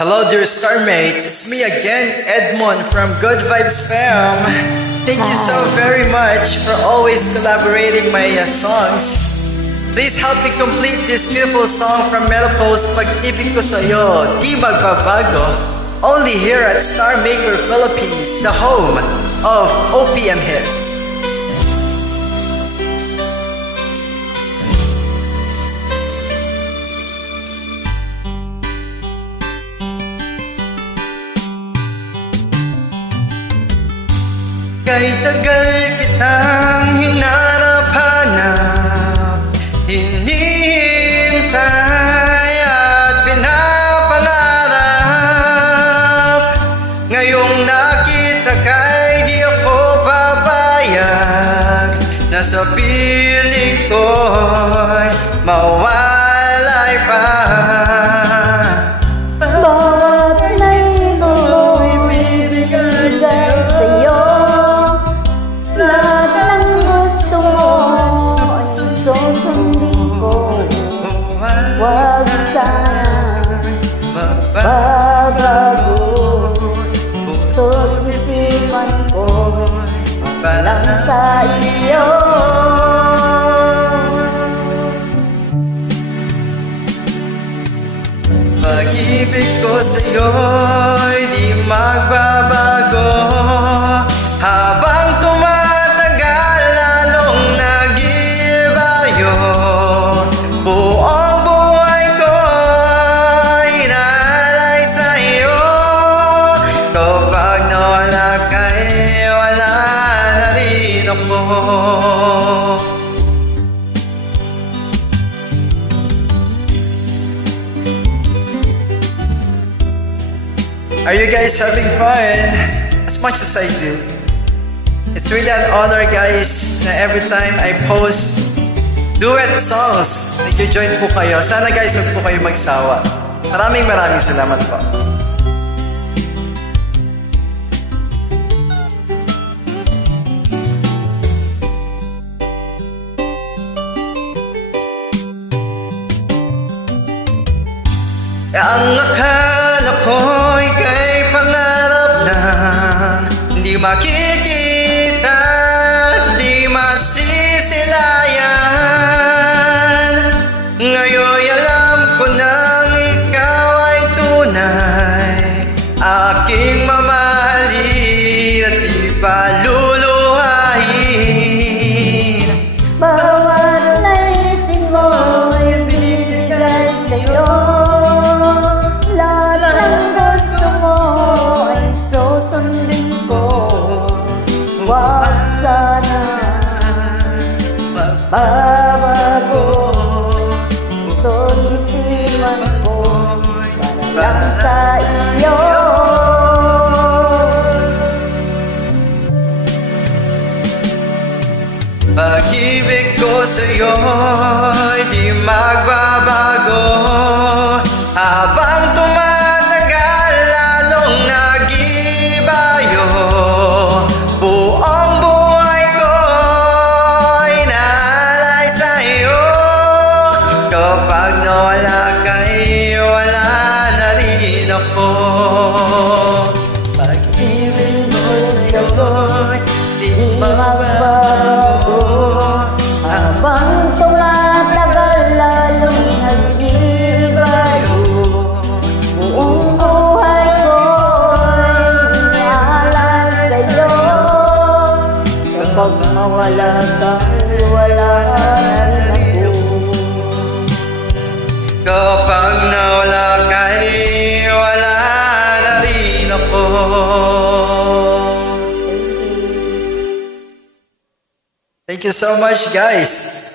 Hello dear Starmates, it's me again, Edmond from Good Vibes Fam. Thank you so very much for always collaborating my songs. Please help me complete this beautiful song from Melopose, Pag-ibig ko sa'yo, di magbabago. Only here at Star Maker Philippines, the home of OPM hits. Kay tagal kitang hinarap-hanap, hinihintay at pinapangarap. Ngayong nakita ka'y di ako papayag, na sa piling ko'y mawalay pa. Wag sana magbabago, puso't isipan ko lang sa iyo. Pag-ibig ko sa'yo'y di magbabago, habang tumatagal lalong nag-iiba yun. Buong buhay ko'y inaalay sa'yo, kapag nawala ka'y wala na rin ako. Are you guys having fun? As much as I do. It's really an honor guys na every time I post duet songs, nag-join po kayo. Sana guys, huwag po kayo magsawa. Maraming salamat po. Ang akala ko'y kay pangarap lang, hindi makikita, di masisilayan. Ngayon alam ko nang ikaw ay tunay, aking mamahalin at di paluluhain. Bawat naisin mo'y binibigay sa'yo, lahat ng gusto mo ay susundin ko. Wag sana magbabago, puso't isipan ko para lang sa iyo. Pag-ibig ko sa'yo'y di magbabago, habang tumatagal lalong nag-iba yun. Buong buhay ko'y inaalay sa'yo, kapag nawala ka'y wala na rin ako. Pag-ibig ko sa'yo'y di magbabago, habang tumatagal lalong nag-iba yun. Buong buhay ko'y inaalay sa'yo, kapag mawala ka, wala na rin ako. kapag nawala ka'y wala na rin ako. Thank you so much guys.